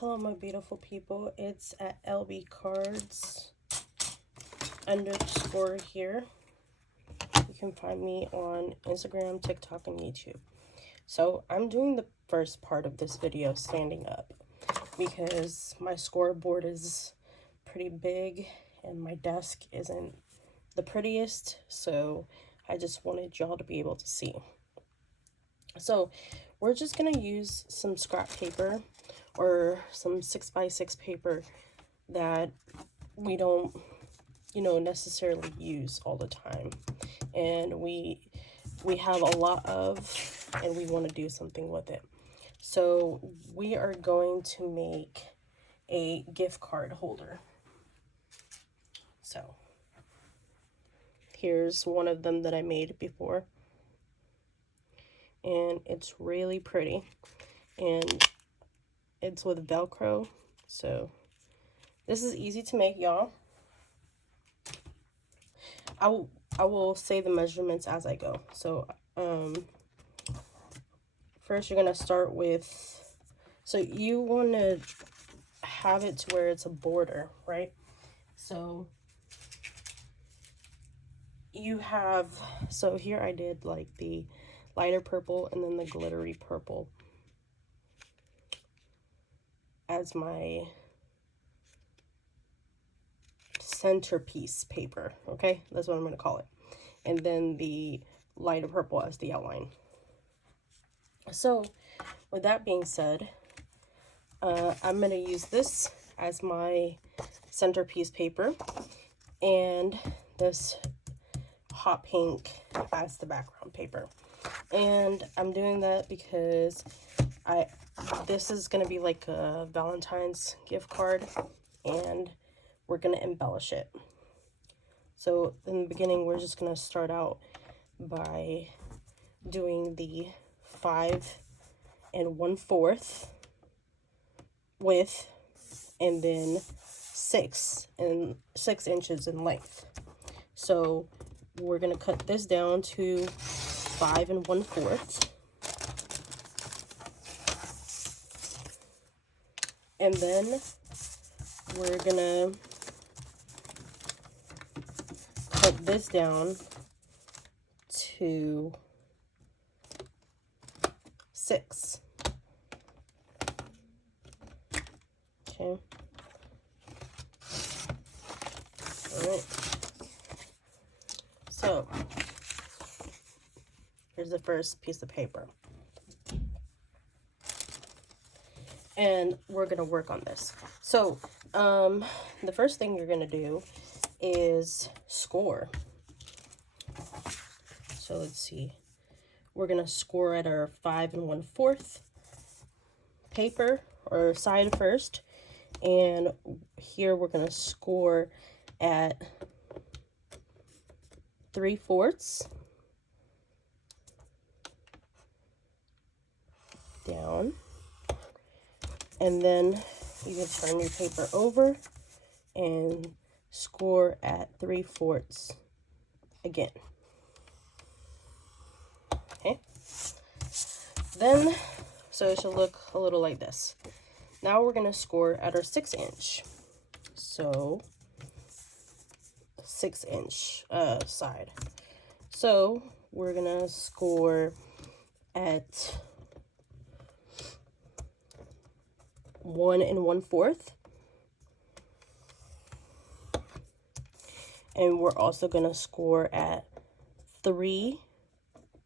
Hello my beautiful people, it's at LB Cards_ here. You can find me on Instagram, TikTok, and YouTube. So I'm doing the first part of this video standing up because my scoreboard is pretty big and my desk isn't the prettiest, so I just wanted y'all to be able to see. So we're just gonna use some scrap paper or some 6x6 paper that we don't, necessarily use all the time, and we have a lot of, and we want to do something with it. So we are going to make a gift card holder. So here's one of them that I made before, and it's really pretty, and it's with Velcro. So this is easy to make, y'all. I will say the measurements as I go. So first you're gonna start with, so you want to have it to where it's a border, right? So you have, so here I did like the lighter purple and then the glittery purple as my centerpiece paper. Okay, that's what I'm going to call it. And then the lighter purple as the outline. So with that being said, I'm going to use this as my centerpiece paper and this hot pink as the background paper. And I'm doing that because this is going to be like a Valentine's gift card, and we're going to embellish it. So in the beginning, we're just going to start out by doing the 5 1/4 width, and then 6 inches in length. So we're going to cut this down to 5 1/4. And then we're going to cut this down to 6. Okay. All right. So here's the first piece of paper. And we're going to work on this. So the first thing you're going to do is score. So let's see. We're going to score at our 5 1/4 paper or side first. And here we're going to score at 3/4 down. And then you can turn your paper over and score at 3/4 again. Okay. Then, so it should look a little like this. Now we're going to score at our 6 inch. So 6 inch side. So we're going to score at 1 1/4. And we're also going to score at 3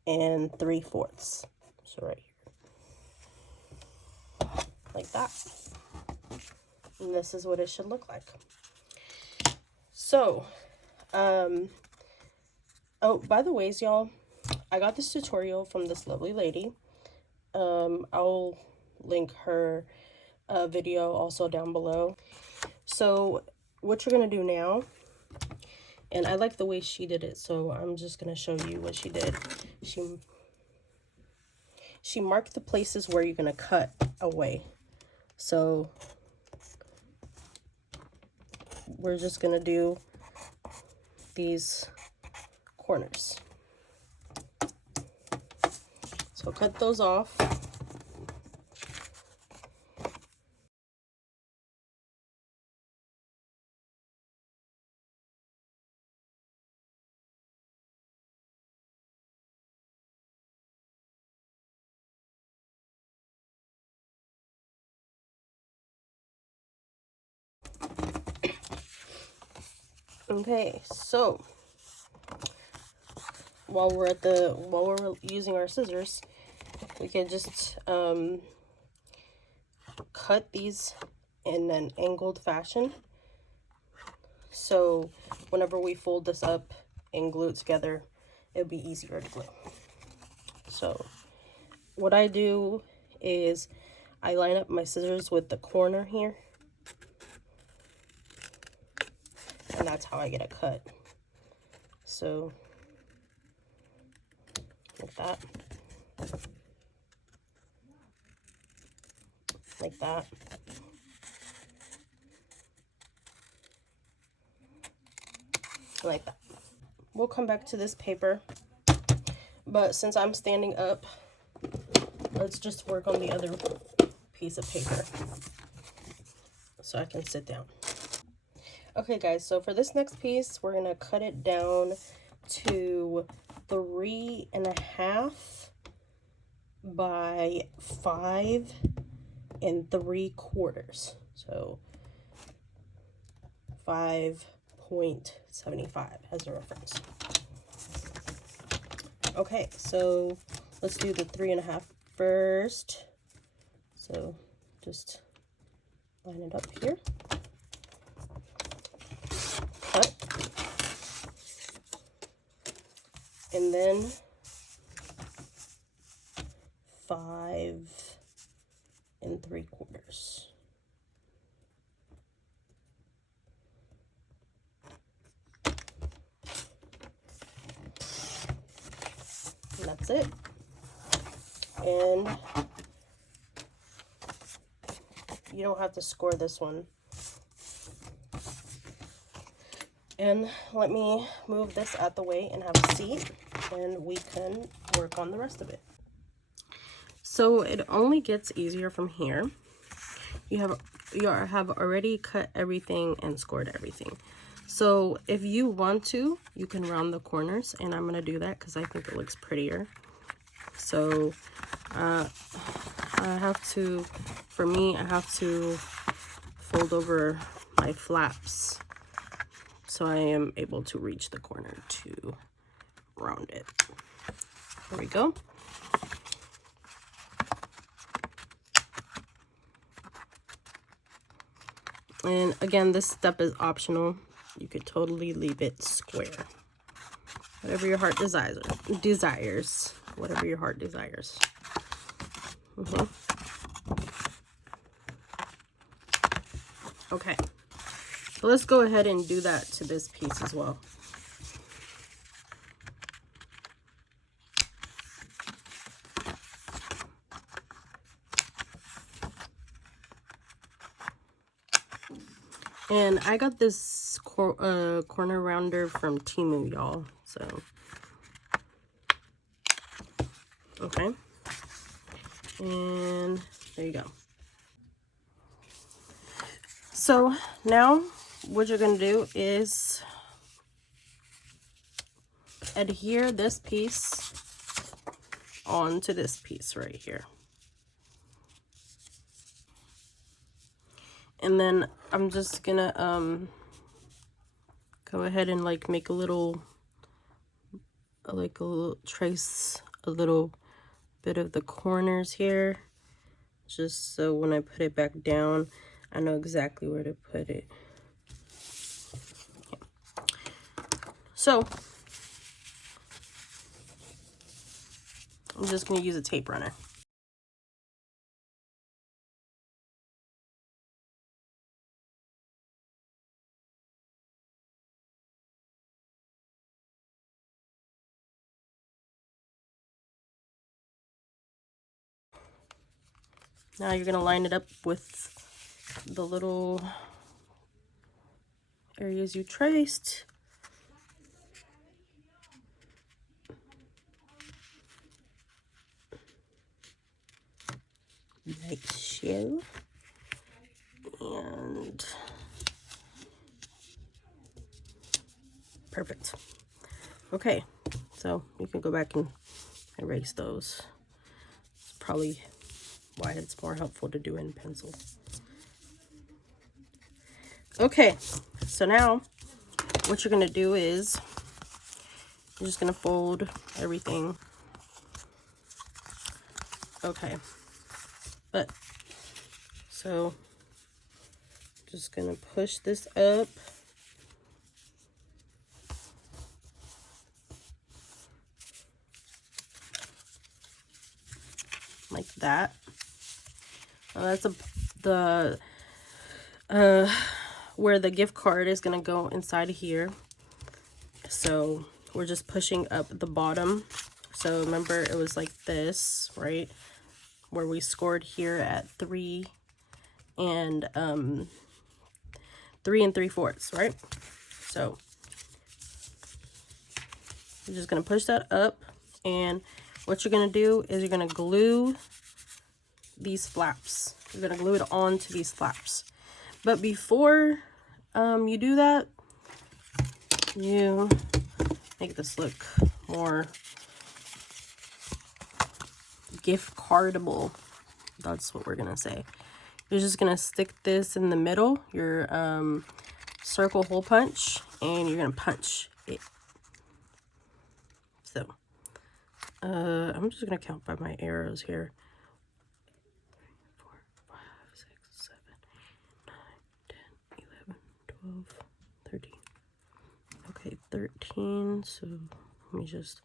3/4. So right here. Like that. And this is what it should look like. So, oh, by the ways, y'all, I got this tutorial from this lovely lady. I'll link her video also down below. So what you're going to do now, and I like the way she did it, so I'm just going to show you what she did. She marked the places where you're going to cut away. So we're just going to do these corners. So cut those off. Okay, so while we're using our scissors, we can just cut these in an angled fashion. So whenever we fold this up and glue it together, it'll be easier to glue. So what I do is I line up my scissors with the corner here, and that's how I get a cut. So like that, like that. Like that. We'll come back to this paper, but since I'm standing up, let's just work on the other piece of paper so I can sit down. Okay guys, so for this next piece, we're gonna cut it down to 3.5 by 5 3/4. So 5.75 as a reference. Okay, so let's do the 3.5 first. So just line it up here. Cut. And then 5 3/4. And that's it. And you don't have to score this one. And let me move this out the way and have a seat, and we can work on the rest of it. So it only gets easier from here. You have already cut everything and scored everything. So if you want to, you can round the corners, and I'm gonna do that because I think it looks prettier. So I have to fold over my flaps so I am able to reach the corner to round it. There we go. And again, this step is optional. You could totally leave it square. Whatever your heart desires. Whatever your heart desires. Okay. So let's go ahead and do that to this piece as well. And I got this corner rounder from Temu, y'all. So, okay. And there you go. So now what you're going to do is adhere this piece onto this piece right here. And then I'm just gonna go ahead and like make a little trace a little bit of the corners here, just so when I put it back down I know exactly where to put it. Okay. So I'm just gonna use a tape runner. Now you're gonna line it up with the little areas you traced. Like so. And perfect. Okay, so you can go back and erase those. It's probably why it's more helpful to do in pencil. Okay, so now what you're gonna do is you're just gonna fold everything. Okay, but so just gonna push this up. Like that. That's the where the gift card is gonna go inside of here. So we're just pushing up the bottom. So remember, it was like this, right? Where we scored here at 3 and 3 3/4, right? So you're just gonna push that up, and what you're gonna do is you're gonna glue these flaps. You're gonna glue it onto these flaps. But before you do that, you make this look more gift cardable. That's what we're gonna say. You're just gonna stick this in the middle, your circle hole punch, and you're gonna punch it. So I'm just gonna count by my arrows here. 3, 4, 5, 6, 7, 8, 9, 10, 11, 12, 13. Okay, 13. So let me just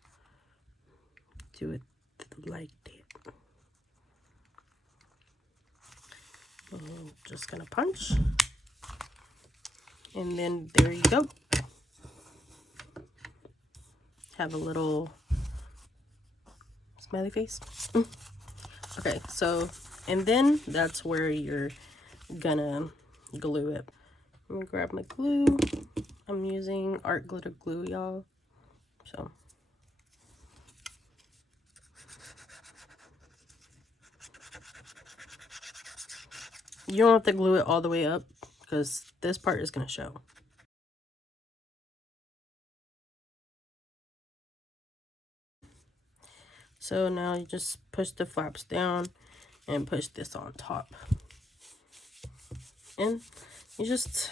do it like that. I'm just gonna punch, and then there you go. Have a little smiley face. Okay, so, and then that's where you're gonna glue it. I'm gonna grab my glue. I'm using art glitter glue, y'all. So you don't have to glue it all the way up because this part is gonna show. So now you just push the flaps down and push this on top. And you just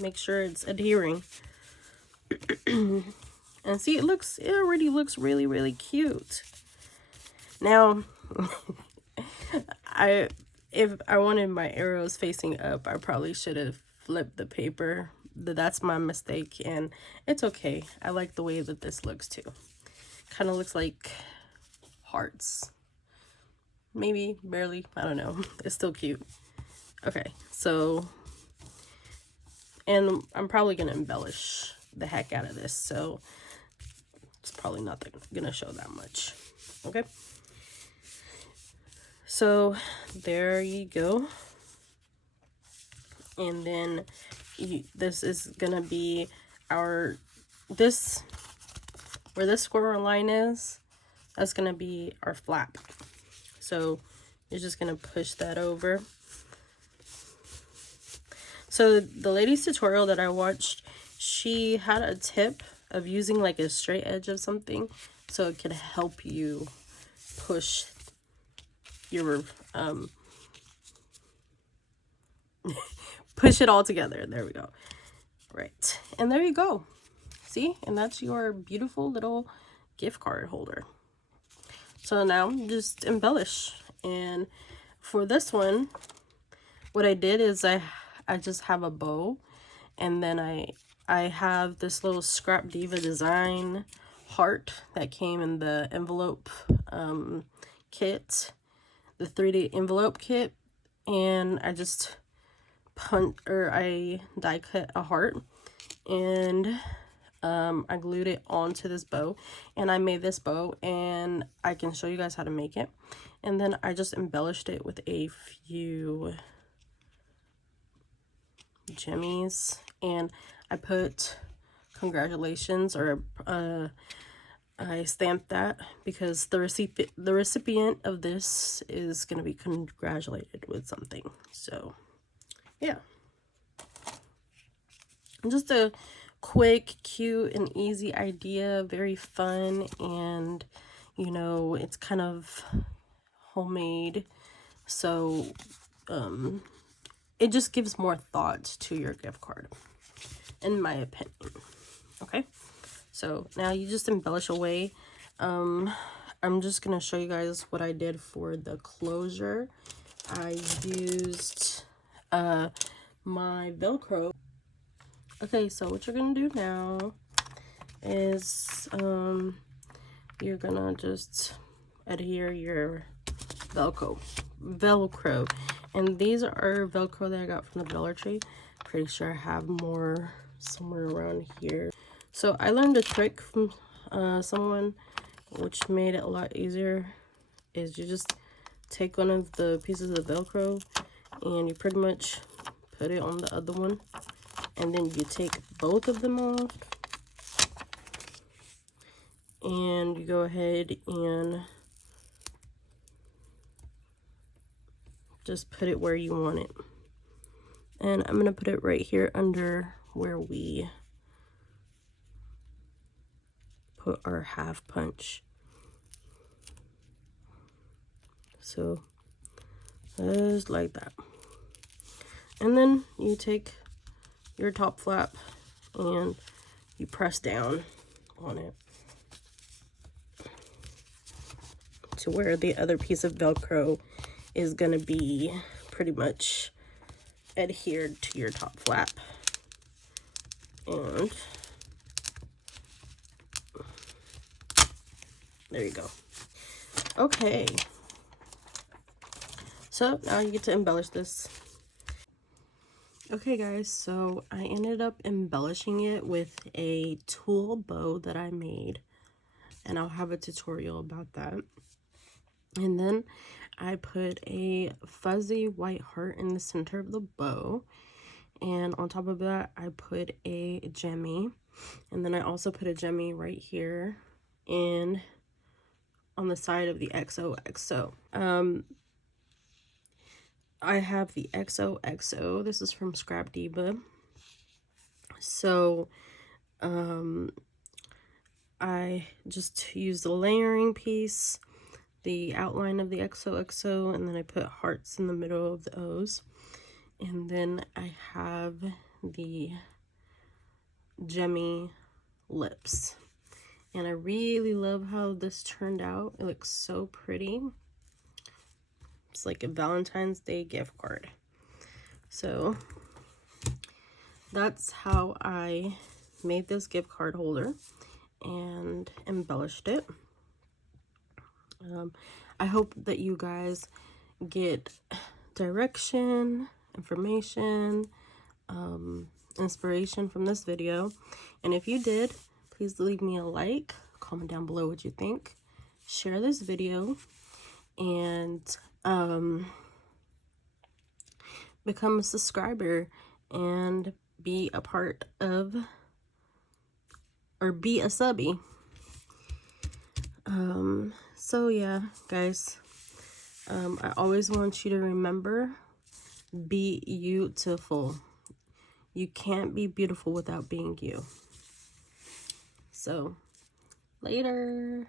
make sure it's adhering. And see, it already looks really, really cute. Now, if I wanted my arrows facing up, I probably should have flipped the paper. That's my mistake, and it's okay. I like the way that this looks too. Kind of looks like hearts. Maybe, barely, I don't know. It's still cute. Okay, so, and I'm probably gonna embellish the heck out of this, so it's probably not gonna show that much. Okay, so there you go. And then this is gonna be our, this, where this square line is, that's gonna be our flap. So you're just gonna push that over. So the lady's tutorial that I watched, she had a tip of using like a straight edge of something so it could help you push your push it all together. There we go. Right, and there you go. See, and that's your beautiful little gift card holder. So now just embellish. And for this one, what I did is I just have a bow, and then I have this little Scrap Diva design heart that came in the envelope kit, the 3D envelope kit, and I just I die cut a heart, and I glued it onto this bow, and I made this bow, and I can show you guys how to make it. And then I just embellished it with a few jimmies, and I put congratulations, or I stamped that because the recipient of this is going to be congratulated with something. So yeah, just a quick, cute, and easy idea. Very fun, and you know, it's kind of homemade, so it just gives more thought to your gift card, in my opinion. Okay, so now you just embellish away. I'm just gonna show you guys what I did for the closure. I used my Velcro. Okay, so what you're gonna do now is you're gonna just adhere your Velcro, and these are Velcro that I got from the Dollar Tree. Pretty sure I have more somewhere around here. So I learned a trick from someone, which made it a lot easier. Is you just take one of the pieces of Velcro and you pretty much put it on the other one, and then you take both of them off and you go ahead and just put it where you want it. And I'm gonna put it right here under where we put our half punch. So just like that. And then you take your top flap and you press down on it to where the other piece of Velcro is gonna be pretty much adhered to your top flap. And there you go. Okay, so now you get to embellish this. Okay guys, so I ended up embellishing it with a tulle bow that I made, and I'll have a tutorial about that. And then I put a fuzzy white heart in the center of the bow, and on top of that I put a gemmy, and then I also put a gemmy right here and on the side of the XOXO. I have the XOXO. This is from Scrap Diva. So I just used the layering piece, the outline of the XOXO, and then I put hearts in the middle of the O's. And then I have the gemmy lips. And I really love how this turned out. It looks so pretty. It's like a Valentine's Day gift card. So that's how I made this gift card holder and embellished it. I hope that you guys get direction, information, inspiration from this video. And if you did, please leave me a like, comment down below what you think, share this video, and become a subscriber and be a part of, or be a subby. So yeah, guys, I always want you to remember, be beautiful. You can't be beautiful without being you. So, later.